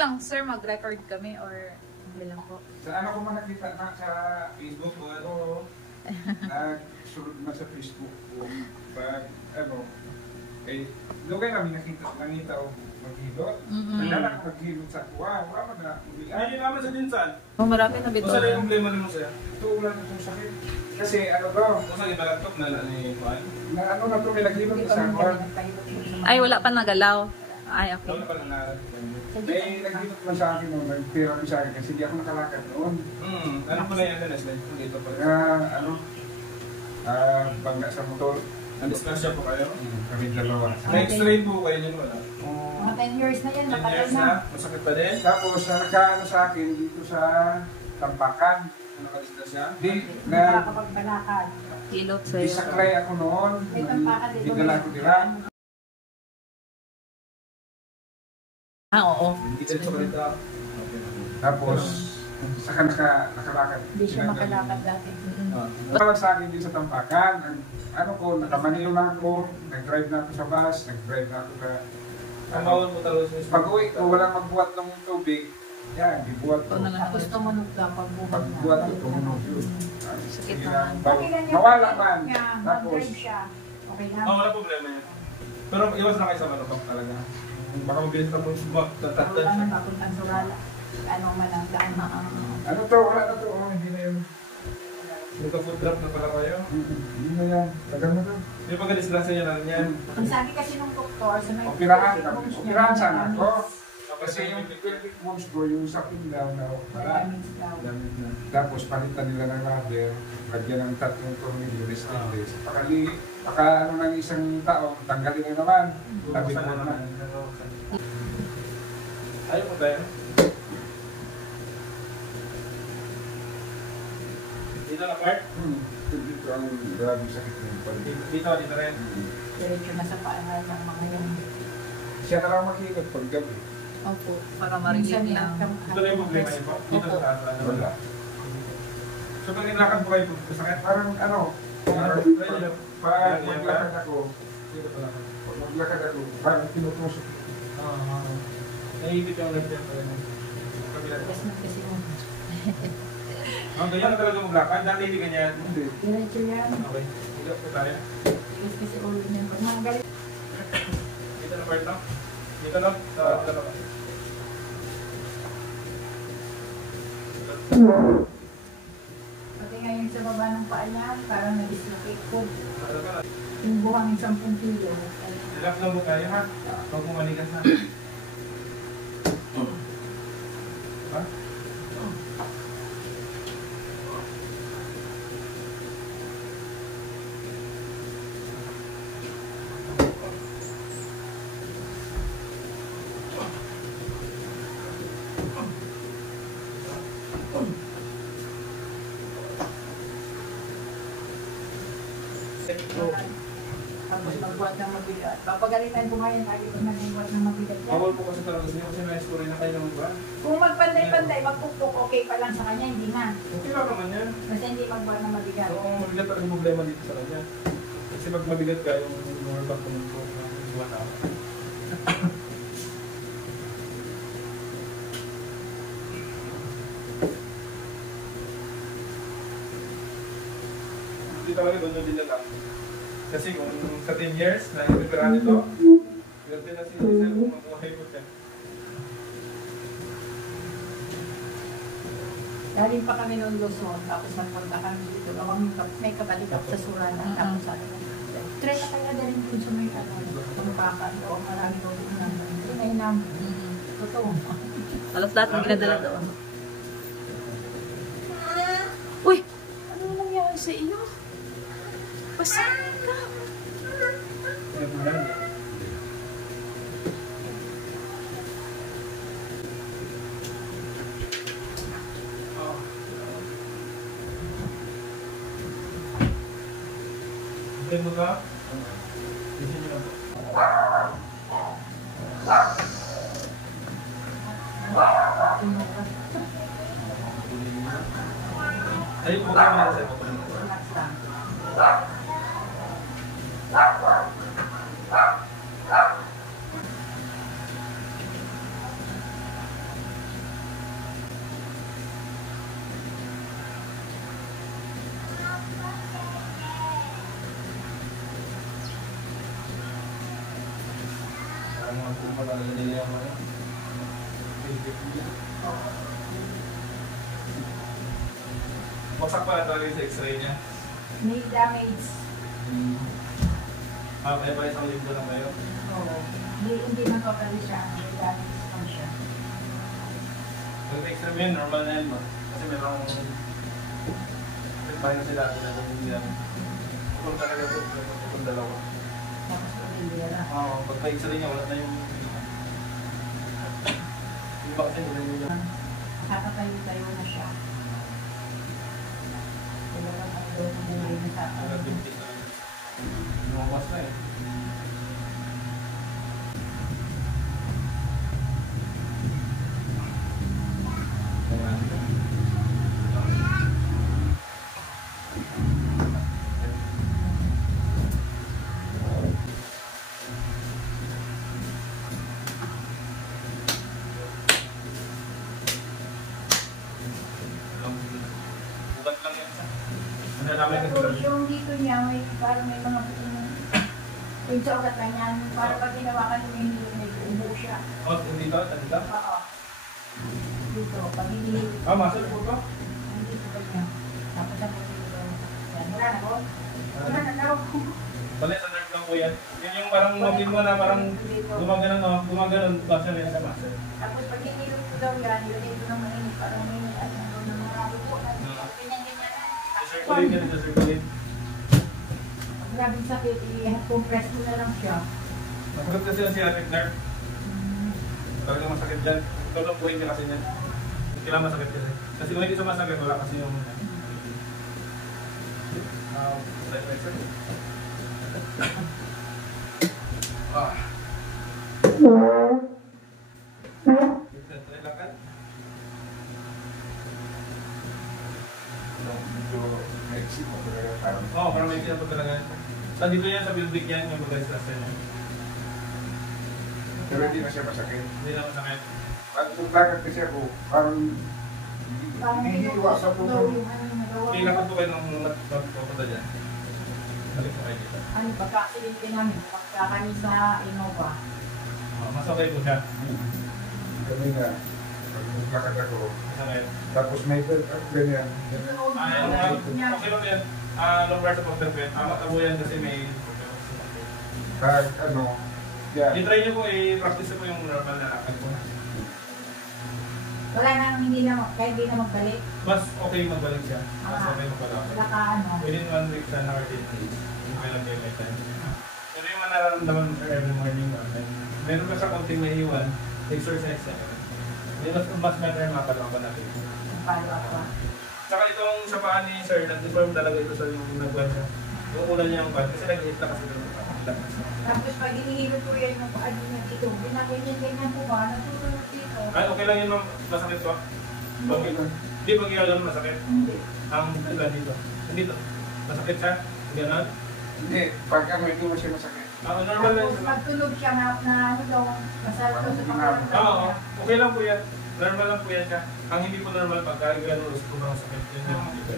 lang sir, mag-record kami or hindi lang po. Sa ano ko man nakita na sa Facebook o ano, nagsulod na sa Facebook ko. Pag ano, eh, lugay namin nakita o maghilot. Naglalak maghilot sa kuwa, wala na. Ay, yun naman sa dinsan. Marami na bito. Kung saan yung problema mo sa'yo? Ito ulan itong sakit. Kasi ano to? Kung saan ibalagtok na ni Juan? Na ano na to, may naghilot sa kuwa. Ay, wala pa nagalaw. Ay, okay. Wala pa na May naghilot man sa akin noon, nagtira ko sa akin kasi hindi ako nakalakad noon. Ano pala yan, Leslie? Dito pala. Ano? Bangga sa motor. Disgrasya po kayo? Kami dalawa. Na-x-ray po kayo yun wala? Mga 10 years na yan, 10 matagal years na. na? Masakit pa din? Tapos nakaano sa akin dito sa Tampakan. Ano ka-disgrasya? Di, Nakakapagbalakad. Hilot sa'yo. isaklay ako noon. May Tampakan dito. Dinala ko nila. Ah, oo. Hindi ka dito kalita. Tapos, saka nakalakad. Hindi siya makalakad dati. Parang sa akin din sa Tampakan. Ano ko, nakamanilo na ako. Nag-drive na ako sa bus. Nag-drive na ako sa... Ang bawal mo talaga sa Pag-uwi ko, walang magbuhat ng tubig. Yan, dibuhat ko. Tapos tumunog ka Pagbuhat ko, tumunog yun. Sakit Sige naman. lang. Nawala man. Tapos, Mag-drive siya. Okay lang. wala problema yan. Pero iwas na kayo sa manukap talaga. Baka mabilis na po magtatatad Wala siya. na papuntang Surala. Ano man ang daan. ano to? Wala na to. Hindi na yun. Nagka-food drop na pala kayo. Hindi na yan. Tagal na to. Di ba ka-disgrasya niya lang yan? Ang sabi kasi nung doktor, sa may... Operahan sana ako. Kasi yung pelvic bones ko, yung sa pindaw na wala. Damit na. Tapos palitan nila ng rubber, lagyan ng 3 tornilyo, stainless. Paka ano ng isang taon, tanggalin na naman. Tabi mo naman. Ayaw mo tayo? Dito na part? Dito ang grabe sakit ng paligid. Dito rin. Diretso na sa paaral ng mga yun. Siya na lang makikot pag gabi. Opo, para marinig lang. Ito na yung problema niyo po? Dito sa taas. Wala. So pag nilakad po kayo, masakit? Parang ano, pag maglakad ako, Dito pala. pag maglakad ako, parang tinutusok. Naiipit yung left hand pala niya. Yes na kasi yun. Ganyan na talaga maglakad? Dati hindi ganyan. Hindi. Diretso yan. Okay. Dito po tayo. Yes kasi ulo niya. Pag mga galit. Dito na part lang. Dito lang. Sa dalawa. Pati ngayon sa baba ng paa niya, parang nag-dislocate ko. Ano ka na? Yung buhang 10 kilo. Relax lang po tayo ha. Huwag mo manigas na. Ha? Tapos magbuhat ng mabigat. Papagalitan ko ngayon tayo kung nagbuhat ng mabigat. Bawal po kasi talaga siya kasi na-story na kayo naman ba? Kung magpanday-panday, magpukpok, okay pa lang sa kanya, hindi na. Okay lang naman yan. Basta hindi magbuhat ng mabigat. So kung mabigat talaga yung problema dito sa kanya. Kasi pag mabigat ka, yung more back naman po, iwan ako. Hindi talaga doon din na lang. Kasi kung sa 10 years na yung nito, swerte na si Giselle kung mabuhay ko siya. Galing pa kami noong Luzon, tapos nagpunta kami dito. May kabalikat sa Surana, tapos sabi ko, try na kaya dalhin dun sa may tumpakan o marami ko din naman. Tunay namin. Totoo. Alas lahat ng ginadala doon. Uy! Ano nangyari sa iyo? Pasahin ka! Tignan mo ka? Tignan niyo lang po. Ayun po kayo mga sa'yo. pa talaga nila yung ano. Baksak pa na talaga yung sa x-ray niya. May damage. Kaya pa isang linggo lang kayo. Oo. Hindi magpapali siya. May damage lang siya. Pag x-ray mo yun, normal na yan ba? Kasi merong bahay na sila, hindi yan. Kung talaga ito, kung dalawa. Tapos pag-ilera. Oo, pag pa-x-ray niya, wala na yung... Hindi ba kasi wala yung... Nakakatayo-tayo na siya. Talagang ang daw ng buhay na sa akin. Nag-bintis na. Lumawas na eh. Bukat lang yan. Ano namin kasi Tapos yung dito niya, may, parang may mga yung sa ugat lang yan, para pag ginawa ka yung may ubo siya. Oh, dito? Dito? Oo. Dito, pag hindi, Ah, masal po to? hindi ko ba niya. Tapos ang dito, yan, wala na ko. Wala na daw. Bale, sa nerve lang po yan. Yun yung parang mabin mo na parang gumaganon, no? Gumaganon, basa rin sa muscle. Tapos pag hinilot ko daw yan, yun ito ng mainit, parang mainit at nandun ng mga ubo. Ganyan-ganyan na. Circulate yan, circulate. Ang grabing sakit, i-compress mo na lang siya. Masakit kasi yung sciatic nerve. Talagang masakit dyan. Ikaw lang buhay niya kasi niyan. Kailangan masakit kasi. Kasi kung hindi sa masakit, wala kasi yung... Side by side. Ah. Relakan. Medyo maiksi mo talaga parang. Oo, parang may kinapot talaga. Sa dito yan, sa building yan, yung bagay sa niya. Pero hindi na siya masakit. Hindi na masakit. At kung lakad kasi ako, parang hindi iwasan po. Kailangan po kayo ng magpapunta dyan. Balik po kayo dito. Ano, pagka-accidente namin, pagka kami sa Innova. Mas okay po siya. Kami na, pag lakad ako, Masakit. tapos may ganyan. Okay lang yan. Lumbar sa pagdagpit. Matabo yan kasi may... Pag ano, yan. I-try nyo po, i-practice po yung normal na lakad po. Wala nang hindi na, kahit hindi na magbalik. Mas okay magbalik siya. Mas okay magbalik. Wala ka ano. Within 1 week sa nakarating na okay lang kayo may time. Pero yung nararamdaman mo every morning, meron ka siya konting mahiwan, exercise siya. Mas better mapalaban natin. Follow up pa. Saka itong sa paa ni Sir, nag-confirm talaga ito sa yung nag-ban siya. Yung una niya yung ban, kasi nag-hit na kasi doon. Tapos pag hinihilo ko yan yung paa niya dito, ganyan po ba? Natutulog dito. Ay, okay lang yun ma'am, masakit ba? Okay. Hindi pag gano'n masakit. Hindi. Ang ilan dito. Dito. Masakit siya? Gano'n? Hindi, pag ano, hindi mo siya masakit. Normal lang. Tapos pagtulog siya na ano daw, masarap daw sa pagkakas Oo, niya. okay lang po yan. Normal lang po yan siya. Ang hindi po normal pag gano'n gusto mo sakit. Yun yung hindi.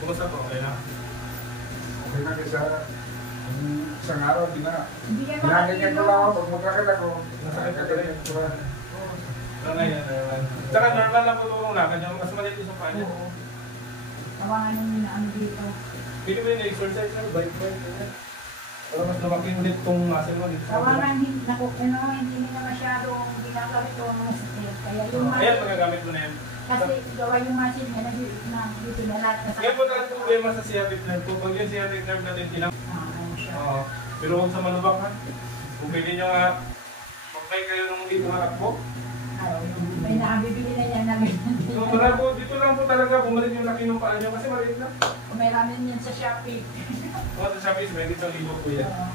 Kumusta po? Okay na? Okay na kasi isang araw, di na. Hindi yan Ginaganyan ko lang ako, pag maglakad ako, Masakit po ginaganyan rin. ko lang. Pero ngayon, normal. Tsaka normal lang po itong lakad niya. Mas maliit yung paa niya. Oo. Tawangan yung ano dito. Pili mo yung exercise na bike. Para mas lumaki ulit itong muscle mo. Tawangan, hindi na masyadong ginagamit o mga sakit. Kaya yung Ayan, muscle, magagamit mo na yan. kasi gawa yung muscle niya, dito na lahat na Ngayon po talaga problema sa sciatic nerve po. Pag yung sciatic nerve natin tinang... ano siya. Oo. Pero huwag sa malubak ha. Kung pwede nyo nga, mag-try kayo nung dito nakakbo. May nakabibili na yan namin. So, wala po, dito lang po talaga bumalik yung laki ng paa nyo kasi maliit na. May ramen yan sa Shopee. Mga sa Shopee, may dito libo po yan. Oo.